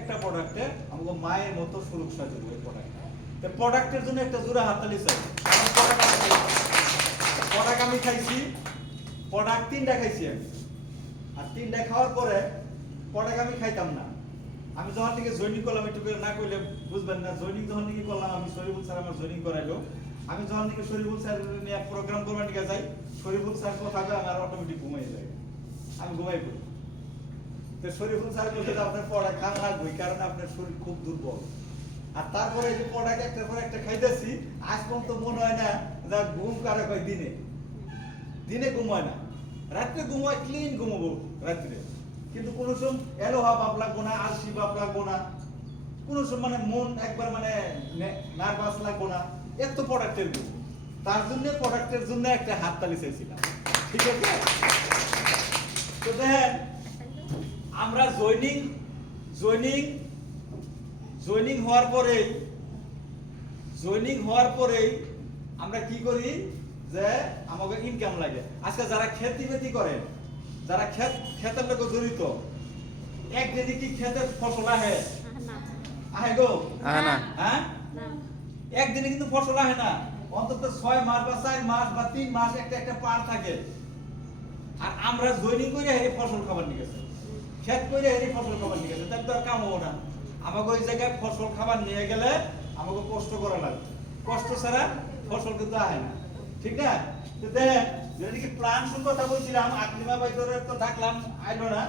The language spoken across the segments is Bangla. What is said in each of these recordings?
একটা প্রোডাক্টে আমাকে মায়ের মতো সুরক্ষা দেবো এই প্রোডাক্ট। তো প্রোডাক্টের জন্য একটা জোড়া হাততালি চাই। প্রোডাক্ট আমি খাইছি, প্রোডাক্ট 3টা খাইছি আমি। আর 3টা খাওয়ার পরে প্রোডাক্ট আমি খাইতাম না। আমি যখন থেকে জয়েনিং করলাম, একটু না করলে বুঝবেন না। জয়েনিং যখন থেকে করলাম, আমি শরীফুল স্যার আমার জয়েনিং করাইলো। আমি যখন থেকে শরীফুল স্যার নিয়ে প্রোগ্রাম করবার নিয়ে যাই, শরীফুল স্যার কথা হবে আমার অটোমেটিক ঘুমিয়ে যায়, আমি ঘুমাই পড়ি। তো শরীফুল স্যার বলতে আপনার পড়া খান লাগবে, কারণ আপনার শরীর খুব দুর্বল। আর তারপরে যে প্রোডাক্ট একটার পর একটা খাইতেছি, আজ পর্যন্ত মনে হয় না যা ঘুম কারে হয়। দিনে দিনে ঘুম হয় না, রাত্রে ঘুম হয়, ক্লিন ঘুমাবো রাত্রে। কিন্তু কোনো সময় এলোহা ভাব লাগবো না, আলসি ভাব লাগবো না, কোনো সময় মানে মন একবার মানে নার্ভাস লাগবো না। এত প্রোডাক্টের ঘুম। তার জন্য প্রোডাক্টের জন্য একটা হাততালি চাইছিলাম, ঠিক আছে? তো দেখেন, আমরা জয়েনিং হওয়ার পরেই আমরা কি করি যে আমাকে ইনকাম লাগে। আজকে যারা খেতি করেন, যারা ক্ষেতের লোক জড়িত, একদিনে কি ক্ষেতের ফসল আহে গো? হ্যাঁ, একদিনে কিন্তু ফসল আহে না। অন্তত 6 মাস বা 4 মাস বা 3 মাস একটা পার থাকে। আর আমরা জয়েনিং করে এই ফসল খাবার নিয়ে গেছে, ক্ষেত করে এই ফসল খাবার নিয়ে গেছে, তার তো আর কাম হবো না। আমাকে ওই জায়গায় ফসল খাবার নিয়ে গেলে আমাকে কষ্ট করা লাগবে। কষ্ট ছাড়া ফসল কিন্তু আহে না, ঠিক না? তো দেখেন, যদি কি প্ল্যান শুর কথা বলছিলাম, আকলিমা বাইদরে তো ডাকলাম, আইলো না।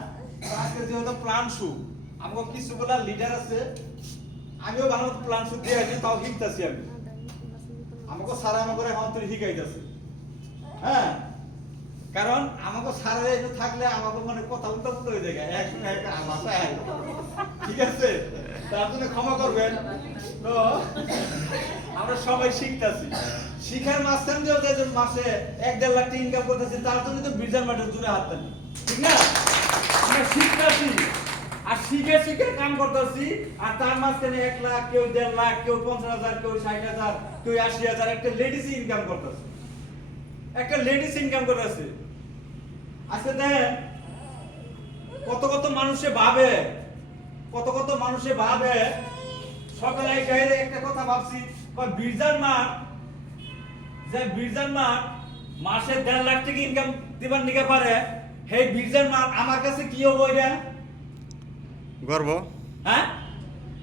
আজকে যেহেতু প্ল্যান শু, আমাকে কিছুগুলা লিডার আছে, আমিও ভালো প্ল্যান শু দিয়ে আসি, তাও শিখতেছি আমি। আমাকে সারা আমাকে অন্তরে শিখাইতেছে, হ্যাঁ। কারণ আমাকে সারা থাকলে আমাকে মানে কথা উল্টো হয়ে যায়, ঠিক আছে? তার জন্য ক্ষমা করবেন। তো আমরা সবাই শিখতেছি, শিখার মাঝখান দিয়েও যে মাসে 1-1.5 লাখ টাকা ইনকাম করতেছি, তার জন্য তো বিরজান মাঠের জুড়ে হাত টানি, ঠিক না? আমরা শিখতেছি আর শিখে কাম করতেছি। আর তার মাঝখানে 1 লাখ, কেউ 1.5 লাখ, কেউ 50,000, কেউ 60,000, কেউ 80,000 একটা লেডিস ইনকাম করতেছে, আজকে দেখেন কত মানুষে ভাবে সকালে একটা কথা ভাবছি, বিরজান মাঠ মাসে 1.5 লাখ টাকা ইনকাম দিবার নিকে পারে, সেই বিরজান মাঠ আমার কাছে কি হবো? এটা গর্ব। হ্যাঁ,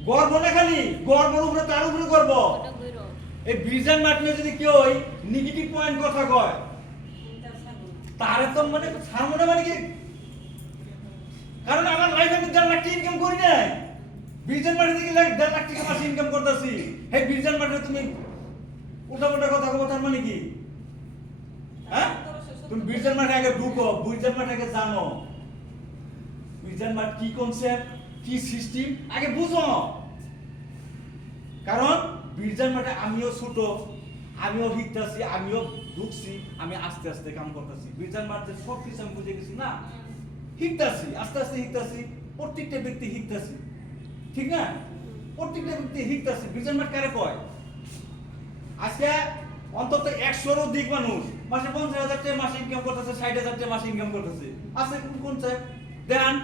গর্ব না, খালি গর্বর উপরে, তার উপরে গর্ব। এই বিরজান মাঠ নিয়ে যদি কেউ নেগেটিভ পয়েন্ট কথা কয়, তারে তো মানে সামনে মানে কি? কারণ আমার লাইফে আমি 1.5 লাখ টাকা ইনকাম করি নাই, বিরজান মাঠে থেকে 1.5 লাখ টাকা মাসে ইনকাম করতেছি। হে বিরজান মাঠে তুমি উল্টা কথা বলো, তার মানে কি? হ্যাঁ, তুমি বিরজান মাঠে আগে ঢুকো, বিরজান মাঠে আগে জানো, বিরজান মাঠ কি কনসেপ্ট, কি সিস্টেম আগে বুঝো। কারণ বিরজান মাঠে আমিও ছোট, আমিও শিখতেছি, আমিও ঢুকছি, আমি আস্তে আস্তে কাম করতেছি। বিরজান মাঠে সব কিছু আমি বুঝে গেছি না, শিখতেছি, আস্তে আস্তে শিখতেছি। প্রত্যেকটা ব্যক্তি শিখতেছি, ঠিক না? প্রত্যেকটা ব্যক্তি শিখতেছি। বিরজান মাঠ কারে কয়? আজকে অন্তত 100-এর অধিক মানুষ মাসে 50,000 টাকা মাসে ইনকাম করতেছে, 60,000 টাকা মাসে ইনকাম করতেছে। আছে কোন স্যার দেন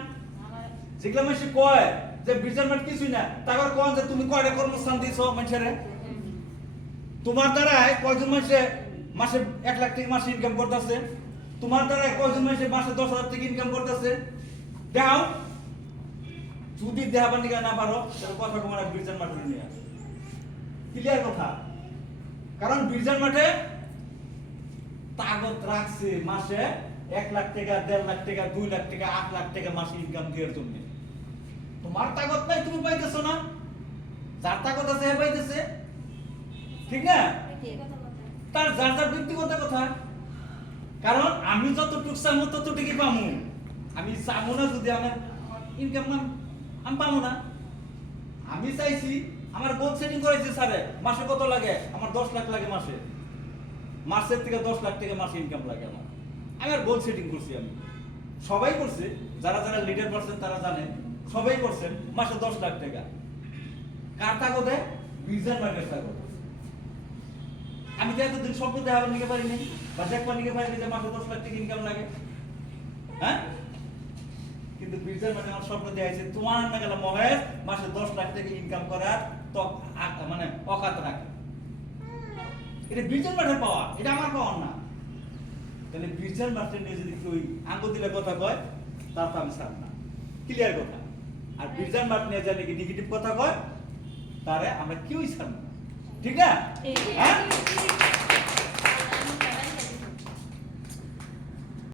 যেগুলা মানুষ কয় যে বিরজান মাঠ কিছুই না, তারপর কোন যে তুমি কয়টা কর্মস্থান দিছো মানুষের? তোমার দ্বারা কয়জন মানুষে মাসে 1 লাখ টাকা মাসে ইনকাম করতেছে? তোমার দ্বারা কয়জন মানুষে মাসে 10,000 টাকা ইনকাম করতেছে? দেখাও। যদি দেখাবার নিকা না পারো, তাহলে কথা তোমার বিরজান মাঠে নিয়ে আসো, ক্লিয়ার কথা। কারণ বিরজান মাঠে তাগত রাখছে মাসে 1 লাখ টাকা, 1.5 লাখ টাকা, 2 লাখ টাকা, 8 লাখ টাকা মাসে ইনকাম দেওয়ার জন্য। তোমার তাগত নাই, তুমি পাইতেছো না, যার তাগত আছে সে পাইতেছে, ঠিক না? তার যার ব্যক্তিগত কথা। কারণ আমি যতটুকু চামো ততটুকুই পামু। আমি চামো না, যদি আমার ইনকাম না আমি পাবো না। আমি চাইছি, আমার গোল সেটিং করেছি স্যারে, মাসে কত লাগে? আমার 10 লাখ লাগে মাসে, মাসের থেকে 10 লাখ টাকা মাসে ইনকাম লাগে আমার। আমি আর গোল সেটিং করছি, আমি সবাই করছে, যারা লিডার পারছেন তারা জানেন, সবাই করছেন মাসে 10 লাখ টাকা। কার তাগতে? বিরজান মাঠের তাগতে। আমি তো এতদিন স্বপ্ন দেখাবার নিতে পারিনি, বা দেখবার নিতে পারিনি যে মাসে 10 লাখ টাকা ইনকাম লাগে। হ্যাঁ, কিন্তু বীরজান মাঠে আমার স্বপ্ন দেওয়া হয়েছে তোমার না গেল মহেশ মাসে 10 লাখ টাকা ইনকাম করার তো মানে অকাত রাখে। এটা বীরজান মাঠের পাওয়া, এটা আমার পাওয়ার না। তাহলে বীরজান মাঠের নিয়ে যদি কেউ আঙ্গুল দিলে কথা কয় তার তো আমি ছাড় না, ক্লিয়ার কথা। আর বীরজান মাঠ নিয়ে যা নাকি নেগেটিভ কথা কয় তারে আমরা কেউই ছাড় না, ঠিক না? হ্যাঁ